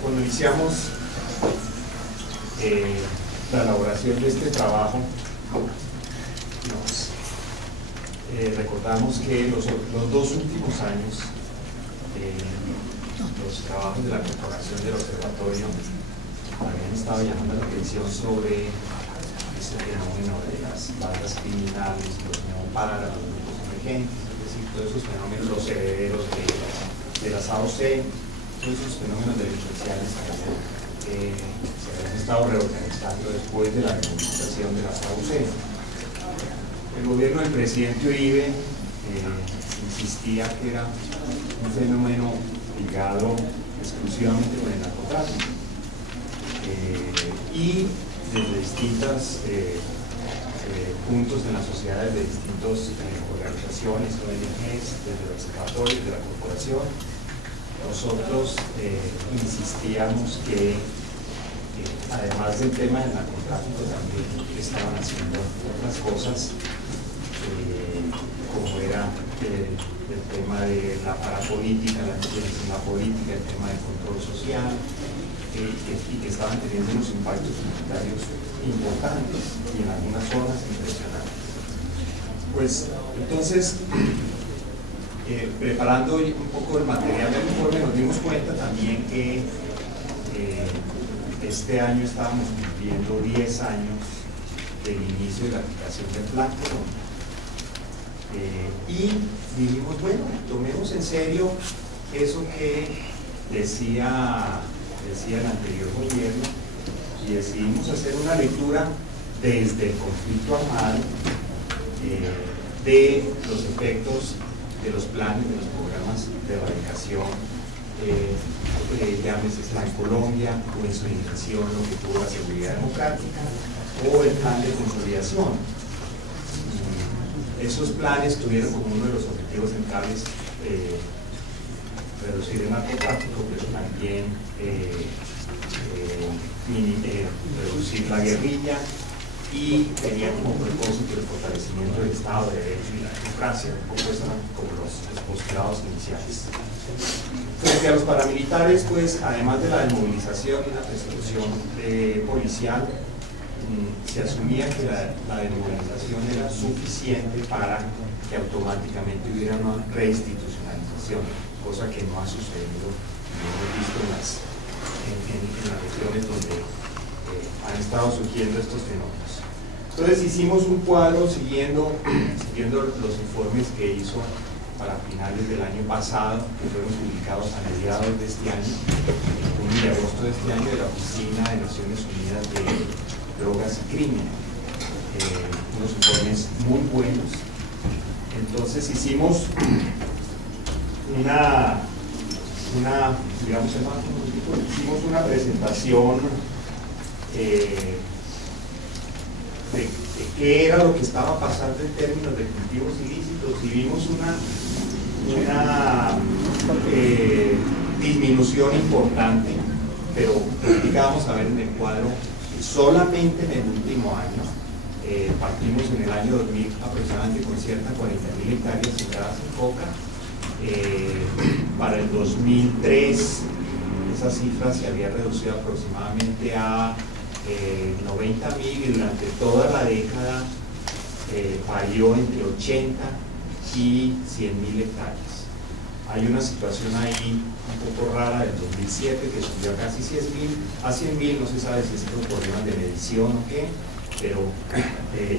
Cuando iniciamos la elaboración de este trabajo, recordamos que los dos últimos años los trabajos de la corporación del observatorio habían estado llamando la atención sobre ese fenómeno de las bandas criminales, los neopáragos, los grupos emergentes, es decir, todos esos fenómenos, los herederos de las AOC, todos esos fenómenos delincuenciales que se habían estado reorganizando después de la reorganización de las AOC. El gobierno del presidente Uribe insistía que era un fenómeno ligado exclusivamente con el narcotráfico, y desde distintos puntos de las sociedades, de distintas organizaciones, ONGs, desde el observatorio, desde la corporación, nosotros insistíamos que además del tema del narcotráfico también estaban haciendo otras cosas, como era el tema de la parapolítica, la influencia en la política, el tema del control social, y que estaban teniendo unos impactos comunitarios importantes y en algunas zonas impresionantes. Pues entonces, preparando un poco el material del informe, nos dimos cuenta también que este año estábamos cumpliendo 10 años del inicio de la aplicación del Plan Colombia. Y dijimos, bueno, tomemos en serio eso que decía el anterior gobierno, y decidimos hacer una lectura desde el conflicto armado de los efectos de los planes, de los programas de erradicación, llámese Plan Colombia, o en su iniciación lo que tuvo la seguridad democrática, o el plan de consolidación. Esos planes tuvieron como uno de los objetivos centrales reducir el narcotráfico, pero también reducir la guerrilla, y tenía como propósito el fortalecimiento del Estado de Derecho y la democracia. Un poco eran como los postulados iniciales. Frente a los paramilitares, pues además de la desmovilización y la persecución policial, se asumía que la desmovilización era suficiente para que automáticamente hubiera una reinstitucionalización, cosa que no ha sucedido, y hemos visto en las regiones donde han estado surgiendo estos fenómenos. Entonces hicimos un cuadro siguiendo los informes que hizo para finales del año pasado, que fueron publicados a mediados de este año, en junio y agosto de este año, de la Oficina de Naciones Unidas de Drogas y Crimen. Unos informes muy buenos. Entonces hicimos hicimos una presentación de qué era lo que estaba pasando en términos de cultivos ilícitos, y vimos una disminución importante, pero vamos a ver en el cuadro que solamente en el último año, partimos en el año 2000 aproximadamente con ciertas 40.000 hectáreas sembradas en coca. Para el 2003 esa cifra se había reducido aproximadamente a 90.000, y durante toda la década varió entre 80 y 100.000 hectáreas. Hay una situación ahí un poco rara del 2007 que subió a casi 100.000, no se sabe si es por problemas de medición o qué, pero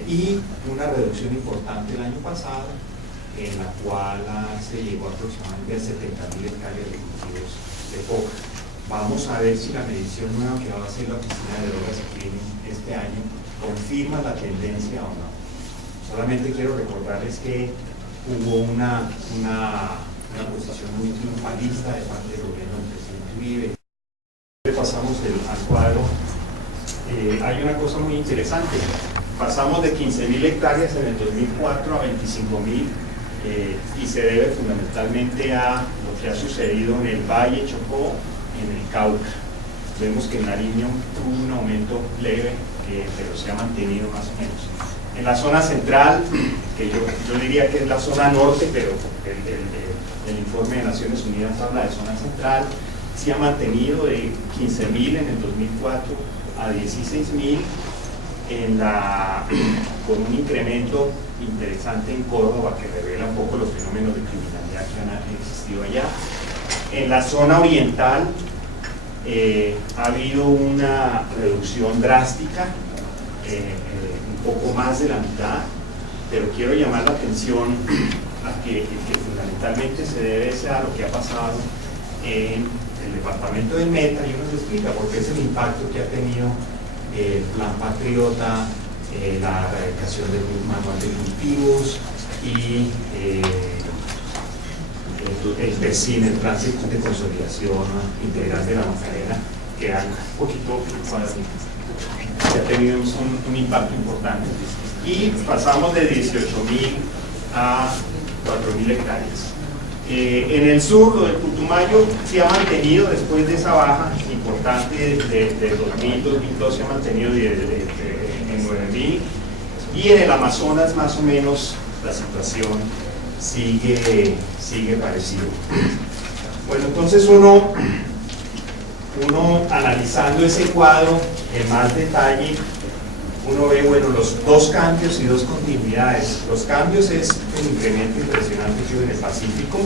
y una reducción importante el año pasado, en la cual se llegó aproximadamente a 70.000 hectáreas de cultivos de coca. Vamos a ver si la medición nueva que va a hacer la Oficina de Drogas y Crimen este año confirma la tendencia o no. Solamente quiero recordarles que hubo una posición muy triunfalista de parte del gobierno del presidente Uribe. Pasamos al cuadro. Hay una cosa muy interesante. Pasamos de 15.000 hectáreas en el 2004 a 25.000, y se debe fundamentalmente a lo que ha sucedido en el Valle, Chocó, en el Cauca. Vemos que en Nariño hubo un aumento leve, pero se ha mantenido más o menos. En la zona central, que yo diría que es la zona norte, pero el informe de Naciones Unidas habla de zona central, se ha mantenido de 15.000 en el 2004 a 16.000, con un incremento interesante en Córdoba que revela un poco los fenómenos de criminalidad que han existido allá. En la zona oriental ha habido una reducción drástica, un poco más de la mitad, pero quiero llamar la atención a que fundamentalmente se debe a lo que ha pasado en el departamento del Meta, y uno se explica porque es el impacto que ha tenido el Plan Patriota, la erradicación del manual de cultivos y el PECIN, el Plan de Consolidación Integral de la Magdalena, que han un poquito que ha tenido un impacto importante. Y pasamos de 18.000 a 4.000 hectáreas. En el sur, lo del Putumayo se ha mantenido después de esa baja importante de 2000-2002, se ha mantenido en 9.000, y en el Amazonas más o menos la situación sigue parecida. Bueno, entonces uno analizando ese cuadro en más detalle, uno ve, bueno, los dos cambios y dos continuidades. Los cambios es el incremento impresionante que hubo en el Pacífico.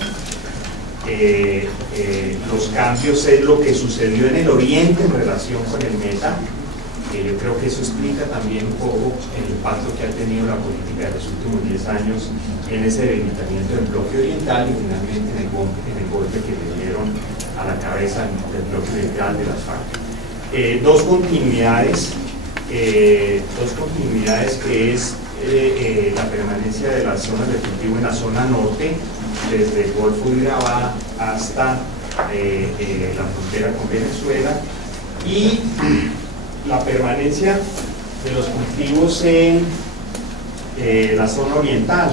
Los cambios es lo que sucedió en el Oriente en relación con el Meta. Yo creo que eso explica también un poco el impacto que ha tenido la política de los últimos 10 años en ese debilitamiento del bloque oriental y finalmente en el golpe que le dieron a la cabeza del bloque oriental de las FARC. Dos continuidades que es la permanencia de las zonas de cultivo en la zona norte, desde el Golfo de Urabá hasta la frontera con Venezuela, y la permanencia de los cultivos en la zona oriental.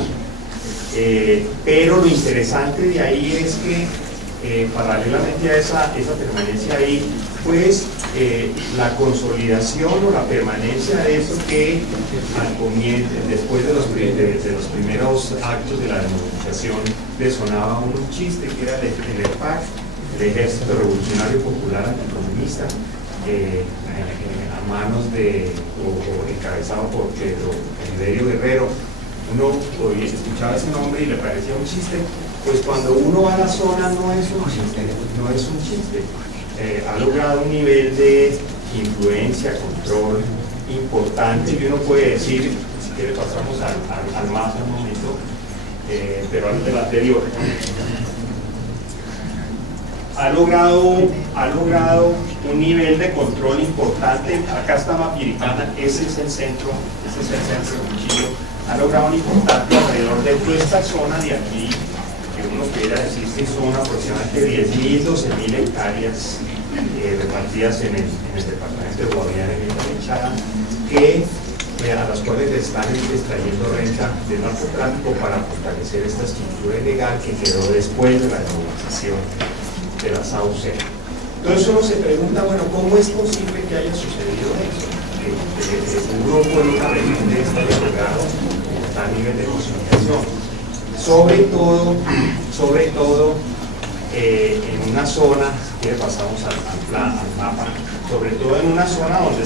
Pero lo interesante de ahí es que paralelamente a esa permanencia ahí, pues la consolidación o la permanencia de eso que al comienzo, después de los primeros actos de la democratización, le sonaba a uno un chiste, que era el ERPAC, el Ejército Revolucionario Popular Anticomunista, a manos o encabezado por Pedro Oliverio Guerrero. Uno escuchaba ese nombre y le parecía un chiste. Pues cuando uno va a la zona no es un chiste. Ha logrado un nivel de influencia, control importante, y uno puede decir, si quiere pasamos al mapa un momento, pero al del anterior. Ha logrado un nivel de control importante. Acá está Mapiripana, ese es el centro de Cuchillo. Ha logrado un importante alrededor de toda esta zona de aquí, que uno pudiera decir que son aproximadamente 10.000, 12.000 hectáreas repartidas en el departamento de Guaviare y Mechada, a las cuales le están extrayendo renta del narcotráfico para fortalecer esta estructura ilegal que quedó después de la democratización de la SAUC. Entonces uno se pregunta, bueno, ¿cómo es posible que haya sucedido eso? Que un grupo en una región de esta haya logrado tal nivel de consolidación. Sobre todo en una zona, si quiere pasamos al mapa, sobre todo en una zona donde